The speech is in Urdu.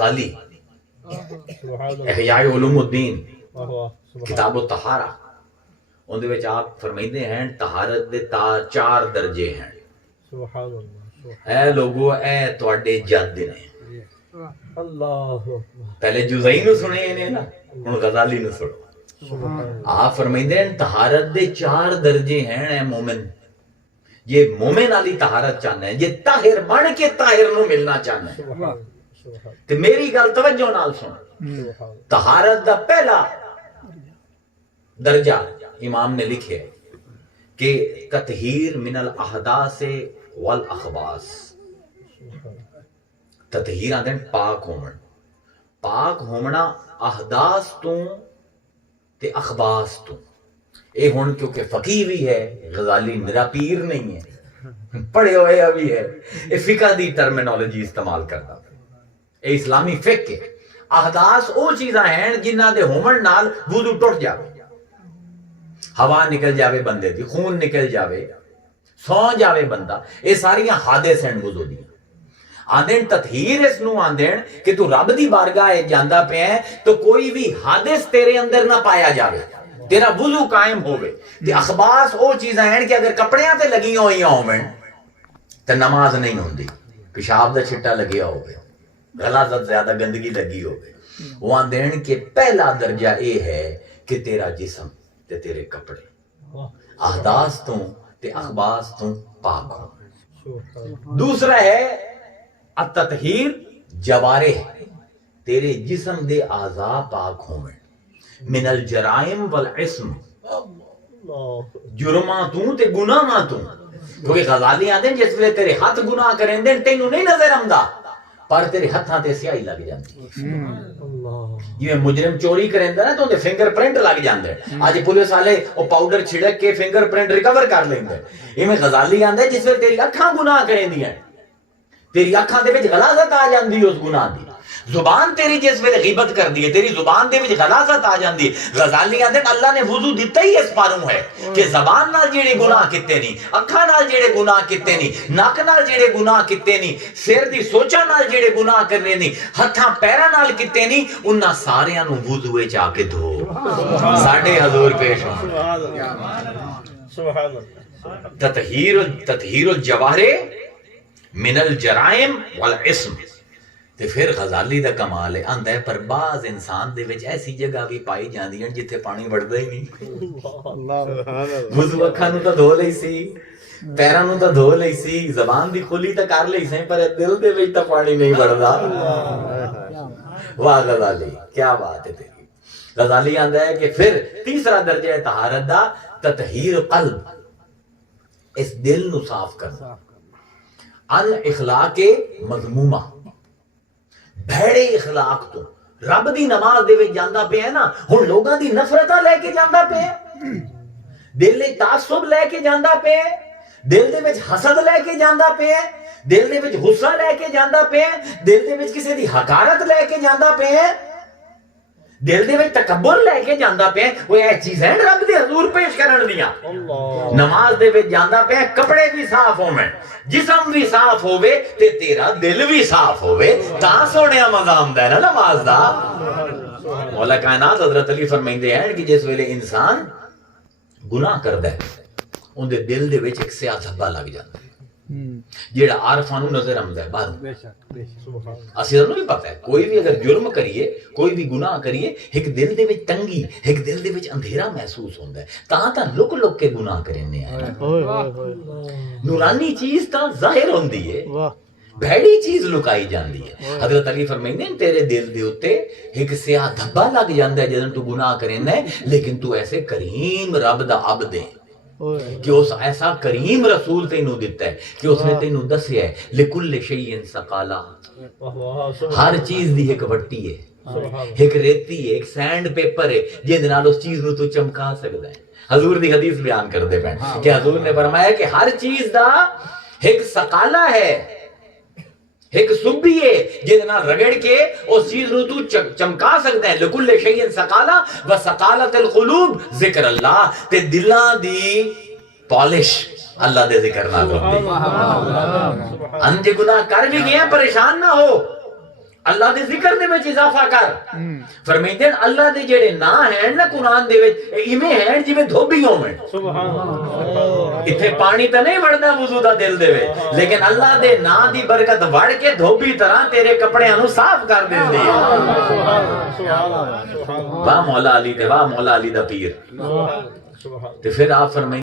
غزالی احیاء علوم الدین کتاب الطہارہ اندے وچ آپ فرمائندے ہیں طہارت دے چار درجے ہیں. اے لوگو اے تواڈے جد نے پہلے جزئی نو سنے نے نا ہن غزالی نو سنو. آپ فرمائندے ہیں طہارت دے چار درجے ہیں اے مومن. یہ مومن والی طہارت چاہنا ہے, یہ طاہر بن کے طاہر نو ملنا چاہنا ہے. تے میری گل توجہ نال سن. طہارت دا پہلا درجہ امام نے لکھے کہ تطہیر من الاحداث والاخباث. تطہیر آندے پاک ہومن. پاک ہومنا احداث تو تے اخباث تو. اے ہن کیونکہ فقیہ بھی ہے, غزالی میرا پیر نہیں ہے, پڑھے ہوئے ابھی ہے, اے فقہ دی ٹرمینالوجی استعمال کرتا ہے. اے اسلامی فقہ ہے. احداث او چیزاں ہیں جنہ دے ہومن نال وضو ٹوٹ جاوے, ہوا نکل جاوے بندے دی, خون نکل جاوے, سو جاوے بندہ, اے ساریاں حادث ہیں وضو دی. آندین تطہیر اس نو آندین کہ تو رب دی بارگاہ جاندا پیا ہے تو کوئی بھی حادث تیرے اندر نہ پایا جاوے, تیرا وضو قائم ہوئے. تے اخباث او چیزاں ہیں کہ اگر کپڑیاں تے لگی ہوئی ہون تے نماز نہیں ہوندی. پیشاب دا چھٹا لگیا ہوئے, غلاظت زیادہ گندگی لگی ہوئے. وہ آندین کہ پہلا درجہ اے ہے کہ تیرا جسم تے تیرے کپڑے احداث تو تے اخباث تو پاک ہو. دوسرا ہے التطہیر جوارح, تیرے جسم دے اعضاء پاک ہوں من الجرائم والعصم, جرماں تو تے گناہاں تو. کیونکہ غزالی آتے ہیں جس ویلے تیرے ہاتھ گناہ کریں دیں تینوں نہیں نظر آمدا پر تیرے ہتھاں تے سیاہی لگ جاندی. جی مجرم چوری کریں نا تو فنگر پرنٹ لگ جاندے. آج پولیس والے وہ پاؤڈر چھڑک کے فنگر پرنٹ ریکور کر لیندے. ایویں غزالی آندا ہے جس ویلے تیری اکھاں گناہ کریں دیاں, تیری اکھاں دے وچ غلاظت آ جاندی اس گناہ دی. زبان تیری جس ویلے غیبت کر دی ہے تیری زبان دے وچ غلاظت آ جاندی. غزالی آندے اللہ نے وضو دتا ہی اس پاروں ہے کہ زبان نال جڑے گناہ کیتے نہیں, اکھاں نال جڑے گناہ کیتے نہیں, ناک نال جڑے گناہ کیتے نہیں, سر دی سوچاں نال جڑے گناہ کرنے نہیں, ہتھاں پیراں نال کیتے نہیں, انہاں ساریاں نو وضو وچ آ کے دھو. ساڈے حضور پیش ہوں سبحان اللہ. تطہیر الجوارح من الجرائم والعصم. تے پھر غزالی دا کمال ہے آندا ہے پر بعض انسان دے وچ ایسی جگہ بھی پائی جاندی ہیں جتھے پانی وڑدا ہی نہیں. وضو اکھاں نوں تے دھو لئی سی, پیراں نوں تے دھو لئی سی, زبان دی کھلی تے کر لئی سی, پر دل دے وچ تے پانی نہیں وڑدا. واہ غزالی کیا بات ہے تیری. غزالی آندا ہے کہ پھر تیسرا درجہ ہے طہارت دا تطہیر قلب, اس دل نو صاف کرنا. ان اخلاق مذمومہ, بھڑے اخلاق تو. رب دی نماز دے وچ جاندا پیا ہے نا, ہن لوگاں دی نفرتاں لے کے جاندا پیا, دل وچ تعصب لے کے جاندا پیا, دل دے وچ حسد لے کے جاندا پیا, دل دے وچ غصہ لے کے جاندا پیا, دل دے وچ کسے دی حقارت لے کے جاندا پیا, دل دے وچ تکبر لے کے جاندا پیا. وہ اے چیزیں رب دے حضور پیش کرن دیاں. نماز دے وچ جاندا پیا کپڑے بھی صاف ہون, جسم بھی صاف ہوے تے تیرا دل بھی صاف ہوے, تاں سونیا مزہ آندا ہے نا نماز دا. مولا کائنات حضرت علی فرمائندے ہیں کہ جس ویلے انسان گناہ کردا ہے اون دے دل دے وچ ایک سیاہ دھبا لگ جاندا ہے جیڑا عارفاں نوں نظر آندا ہے باہر. اسی نوں بھی پتہ ہے کوئی بھی اگر جرم کریے, کوئی بھی گناہ کریے, ایک دل دے وچ تنگی, ایک دل دے وچ اندھیرا محسوس ہوندا ہے, تاں لک لک کے گناہ کرنے ہیں. نورانی چیز تاں ظاہر ہوندی ہے, بھڑی چیز لکائی جاندی ہے. حضرت علی فرمائندے ہیں تیرے دل دے اوتے ایک سیاہ دھبا لگ جاندا ہے جدوں تو گناہ کرنا ہے, لیکن تو ایسے کریم رب دا عبد ہے کہ اس ایسا کریم رسول تینوں دیتا ہے کہ اس نے تینوں دسیا ہے لکل شیء سقالہ, ہر چیز دی ایک وٹی ہے, ایک ریتی ہے, ایک سینڈ پیپر ہے جس نال اس چیز نو تو چمکا سکدا ہے. حضور دی حدیث بیان کردے پے کہ حضور نے فرمایا کہ ہر چیز دا ایک سقالہ ہے, ایک سبھی ہے جس نال رگڑ کے اس چیز نو تو چمکا سکدا ہے. لکل شیء سقالہ و سقالۃ القلوب ذکر اللہ, تے دلاں دی پالش اللہ دے ذکر نال ہوندی. انج گناہ کر بھی گیا پریشان نہ ہو, اللہ دے ذکر دے وچ اضافہ کر فرمیندے ہیں اللہ دے جڑے نا ہیں نا قرآن دے وچ ایویں ہیں جویں دھوبی ہوویں سبحان اللہ ایتھے پانی تے نہیں وڑدا وضو دا دل دے وچ لیکن اللہ دے نا دی برکت وڑ کے دھوبی طرح تیرے کپڑیاں نو صاف کر دیندی ہے سبحان اللہ واہ مولا علی دے واہ مولا علی دا پیر تے پھر آپ فرمائیں